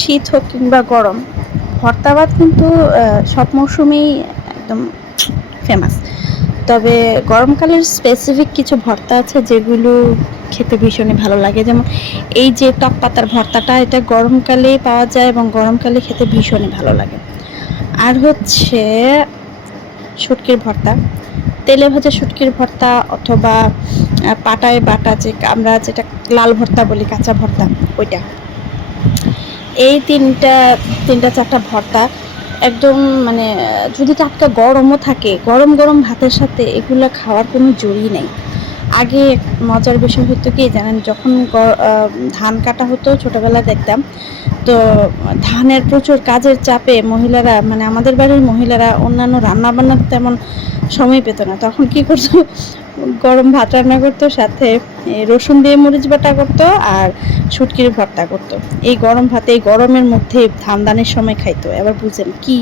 শীত হোক কিংবা গরম, ভর্তা ভাত কিন্তু সব মৌসুমেই একদম ফেমাস। তবে গরমকালের স্পেসিফিক কিছু ভর্তা আছে যেগুলো খেতে ভীষণই ভালো লাগে। যেমন এই যে টক পাতার ভর্তাটা, এটা গরমকালেই পাওয়া যায় এবং গরমকালে খেতে ভীষণই ভালো লাগে। আর হচ্ছে শুটকির ভর্তা, তেলে ভাজা শুটকির ভর্তা অথবা পাটায় বাটা যে আমরা যেটা লাল ভর্তা বলি, কাঁচা ভর্তা, ওইটা। এই তিনটা চারটা ভর্তা একদম মানে যদি টাটকা গরমও থাকে, গরম গরম ভাতের সাথে এগুলো খাওয়ার কোনো জুড়ি নেই। আগে মজার বিষয় হতো কি জানেন, যখন ধান কাটা হতো ছোটবেলায় দেখতাম, তো ধানের প্রচুর কাজের চাপে মহিলারা, মানে আমাদের বাড়ির মহিলারা অন্যান্য রান্না বান্নার তেমন সময় পেত না। তখন কি করতো, গরম ভাত রান্না করতো, সাথে রসুন দিয়ে মরিচ বাটা করতো আর শুটকির ভর্তা করতো। এই গরম ভাতে এই গরমের মধ্যে ধান দানের সময় খাইতো, এবার বুঝেন কি